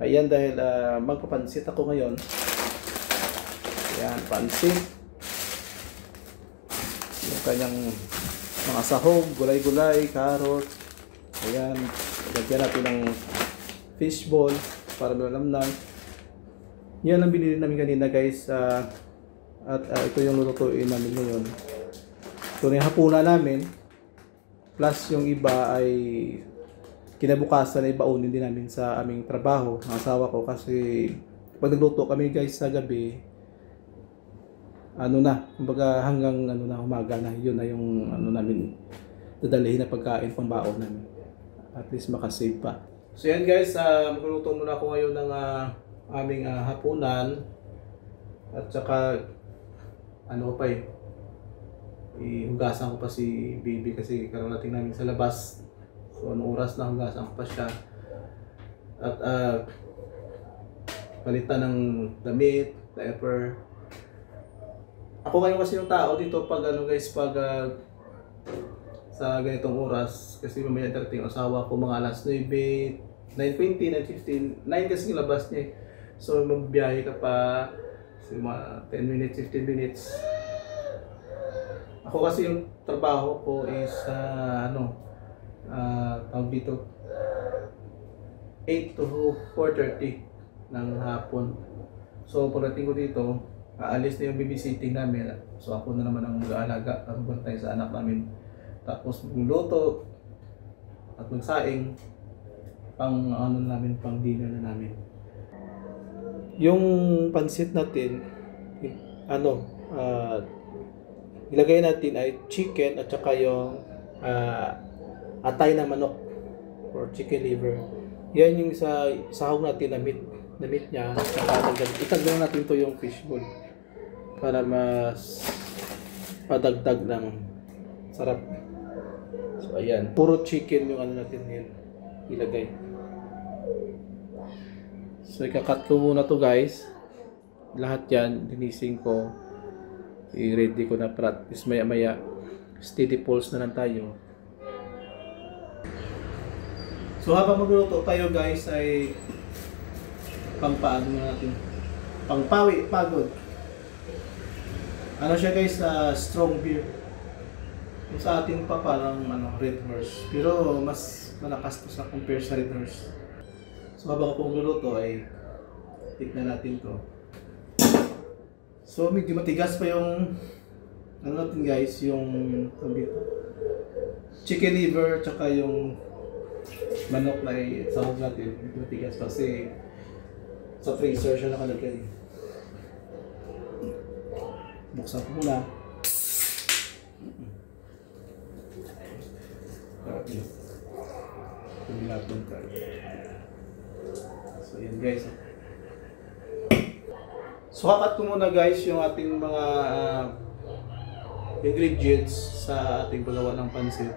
Ayan, dahil magpapansit ako ngayon. Ayan, pansit. Yung kanyang mga sahog, gulay-gulay, carrots. Ayan, lagyan natin ng fishball para malamnam. Yan ang binili namin kanina guys. At ito yung lulutuin namin ngayon. Ito na yung hapunan namin. Plus yung iba ay kinabukasan ay baunin din namin sa aming trabaho, ng asawa ko, kasi pag nagluto kami guys sa gabi, kumbaga hanggang umaga na, yun na yung namin dadalhin na pagkain pang baon namin. At least makasave pa. So yan guys, magluluto muna ako ngayon ng aming hapunan. At saka ihugasan ko pa si baby kasi kararating namin sa labas. So anong oras na hugasan ko pa siya. At palitan ng damit, diaper. Ako ngayon kasi yung tao dito pag sa ganitong oras, kasi mamaya darating ang asawa ko mga alas 9, 9:20, 9:15, 9 kasi yung labas niya. So magbiyahe ka pa mga 10 minutes, 15 minutes. Ako kasi yung trabaho ko is tawag dito 8 to 4:30 ng hapon. So pagdating ko dito, aalis na yung babysitting namin. So ako na naman ang mag-aalaga, magbantay sa anak namin. Tapos magluluto at magsaing pang pang dinner na namin. Yung pansit natin, ilagay natin ay chicken at saka yung atay na manok or chicken liver. Yan yung sahog natin na meat niya. Saka itagdag natin to yung fishball para mas padagdag ng sarap. So ayan, puro chicken yung natin ngayon ilagay. So ikakat ko muna to guys. Lahat yan linising ko. I-ready ko na practice maya steady pulse na lang tayo. So habang magluluto tayo guys ay pampaano natin, pangpawi, pagod. Siya guys, strong beer. Yung sa atin pa parang Red Horse, pero mas malakas to sa compare sa Red Horse. So habang ako magluluto ay tignan natin to. So medyo matigas pa yung natin guys, yung chicken liver tsaka yung manok na sahog natin. Medyo matigas kasi sa freezer siya nakalagay. Buksan ko muna. So yan guys. So hakat ko muna guys yung ating mga ingredients sa ating paggawa ng pansit.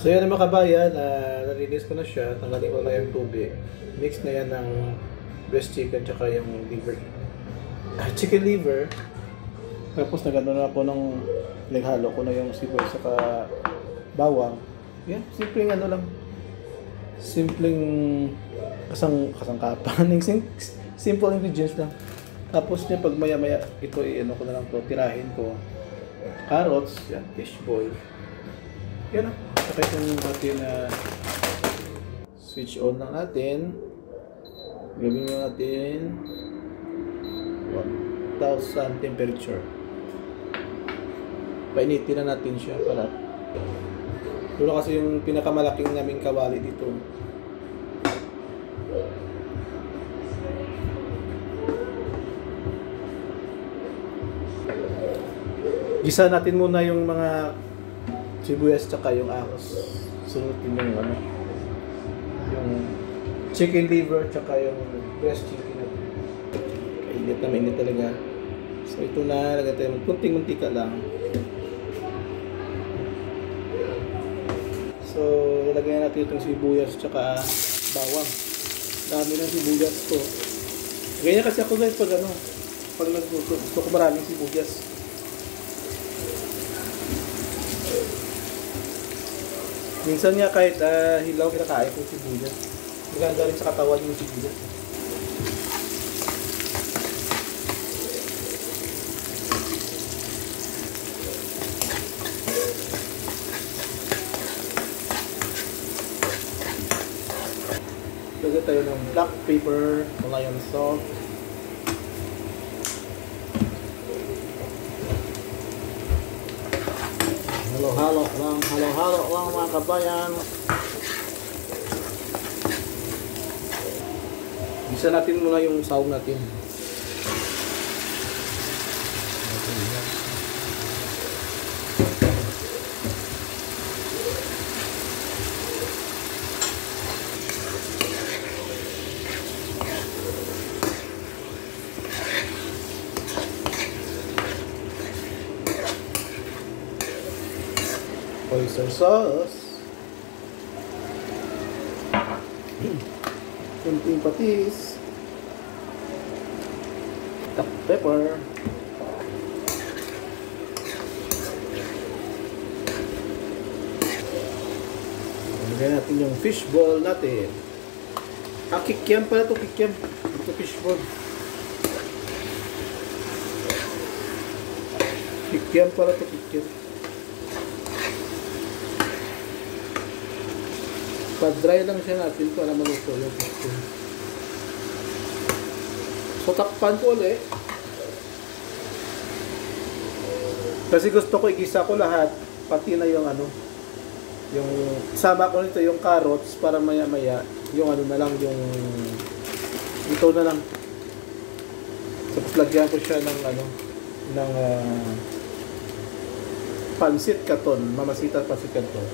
So yan mga kabayan, narinis ko na siya, tanggalin ko na yung tubig. Mix na yan ng breast chicken tsaka yung liver. Chicken liver. Tapos nagano na ako ng naghalo ko na yung sibuyas saka bawang. Yan, simpleng ano lang. Simpleng kasangkapan. Simple ingredients lang. Tapos niya pag maya-maya ito i-ano ko na lang to, tirahin ko. Carrots, yan, fishball. Yan na. Saka itong natin switch on lang natin. Gawin mo natin 1,000 temperature. Painitin na natin siya para ito kasi yung pinakamalaking naming kawali dito. Gisa natin muna yung mga sibuyas tsaka yung ahos. Sunutin yung ano, yung chicken liver tsaka yung breast chicken natin. Mainit na mainit talaga. So ito na, lagay tayo kunting mantika lang. So lalagyan natin itong sibuyas tsaka bawang. Dami ng sibuyas to. Ganyan kasi ako guys pag ano, pag nagluto, gusto ko maraming sibuyas. Minsan nga kahit hilaw kinakain ko sibuyas. Maganda rin sa katawan yung sibuyas. Lagyan tayo ng black pepper, Himalayan salt. Halo-halo lang mga kabayan. Gisa natin muna yung sahog natin. Oyster sauce. Kunting patis. Black pepper. Lagyan natin yung fishball natin. Kikiam pala ito, kikiam. Ito fishball. Kikiam pala ito, kikiam. Pa-dry lang siya natin para maluto yung fishball. So takpan ko ulit. Kasi gusto ko igisa ko lahat, pati na yung ano, yung sama ko nito yung carrots para maya-maya yung ano na lang, yung ito na lang. Tapos lagyan ko siya ng ano, ng pansit canton, Mamacita pansit canton.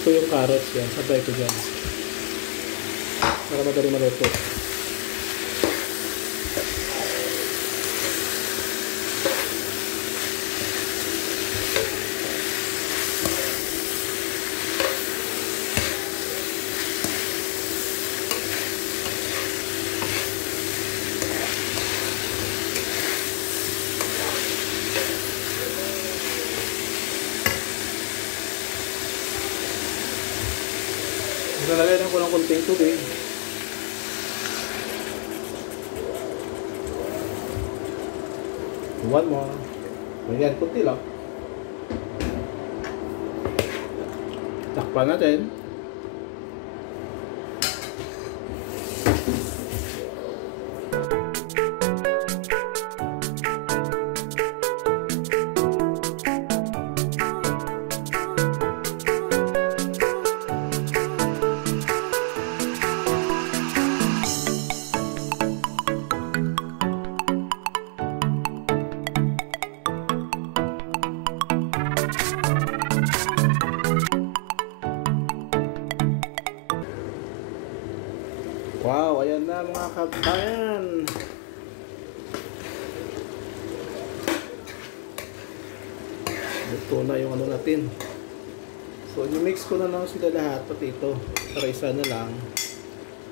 Ito yung carrots yan, sabay ko dyan para madali maluto. Lalagyan ko ng konting tubig. One more. Ganyan, kunti lang. Takpan natin. na mga kabayan. Ito na yung ano natin. So, i-mix ko na lang sila lahat, pati ito. Para isa na lang.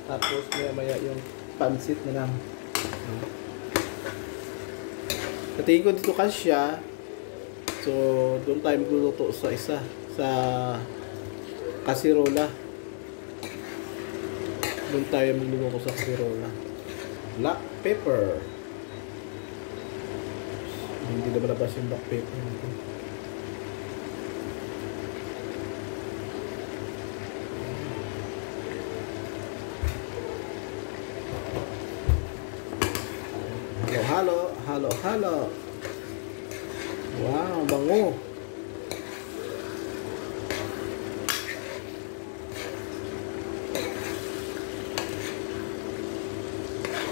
Tapos, maya yung pansit na lang. Katingin ko dito kasya. So, doon tayo magluluto sa isa. Sa kasirola. Doon tayo magluluto sa kasirola. Black pepper. Hindi na malabas yung black pepper natin. Halo, halo, halo. Wow, bango.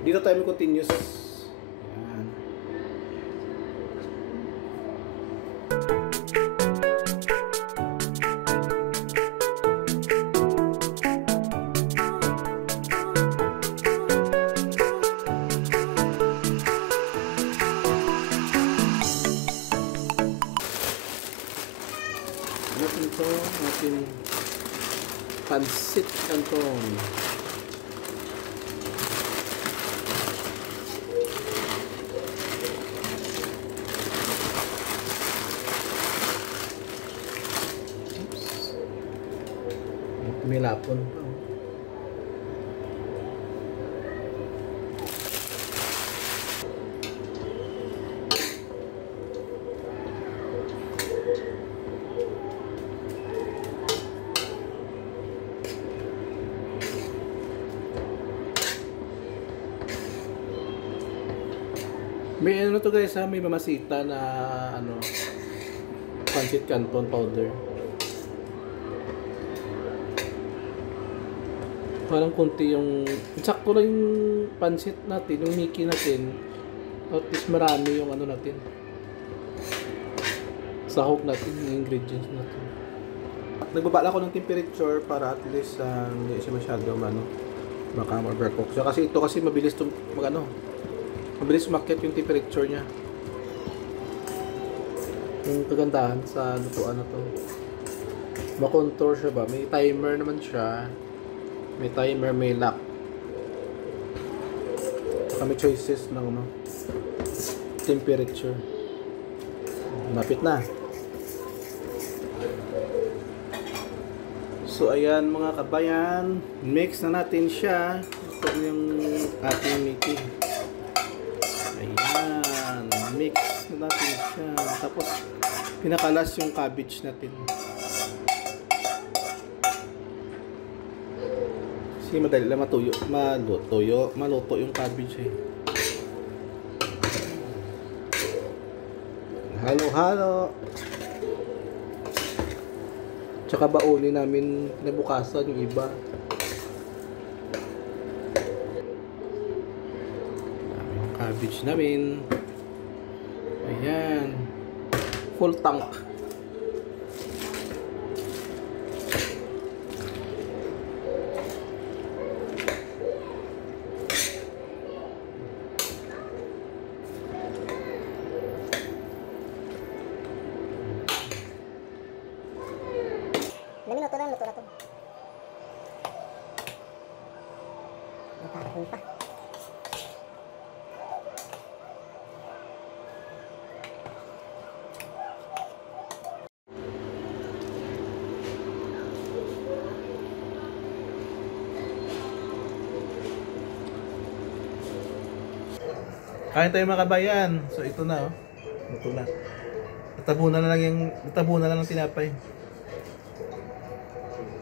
Dito tayo mag-continuous. Ayan. Ito ating pansit canton. May lapon pa. May ano to guys ha, may mamasita na ano, pancit canton powder. Parang konti yung, sakto lang yung pancit natin, yung Mickey natin. At least marami yung ano natin. Sahog natin, yung ingredients natin. Nagbabala ko ng temperature para at least hindi siya masyado baka ma-overcook siya. Kasi ito kasi mabilis mabilis umakyat yung temperature niya. Yung kagandahan sa lutuan na to. Ma-contour siya ba? May timer naman siya. May timer, may lock. Saka may choices ng temperature. Napit na. So ayan mga kabayan, mix na natin siya. Ito yung ating Mickey. Ayan, mix na natin siya. Tapos pinakalas yung cabbage natin. Kasi madali lang maluto yung cabbage eh. Halo-halo. Tsaka bauli namin nabukasan yung iba. Yung cabbage namin. Ayan. Full tank. Luto na to. Nakakahul pa. Kain tayo mga kabayan. So ito na luto na. Natabunan na lang ng tinapay.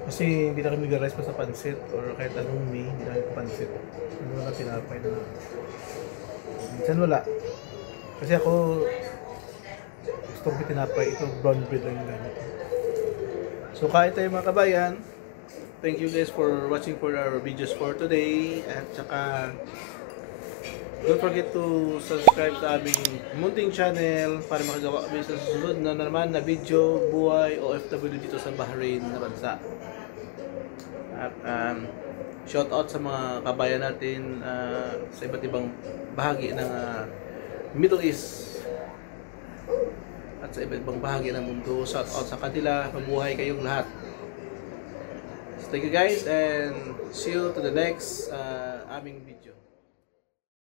Kasi hindi na kami nag-rice pa sa pansit or kahit anong hindi na kami pansit. Ano na tinapay na. Minsan wala. Kasi ako gusto ko tinapay. Ito brown bread lang yung gamit. So kain tayo mga kabayan. Thank you guys for watching for our videos for today. At saka don't forget to subscribe sa aming munting channel para makagawa kami sa susunod na naman na video buhay OFW dito sa Bahrain na bansa. At shout out sa mga kabayan natin sa iba't ibang bahagi ng Middle East at sa iba't ibang bahagi ng mundo. Shout out sa kanila. Mabuhay kayong lahat. So, thank you guys and see you to the next aming video.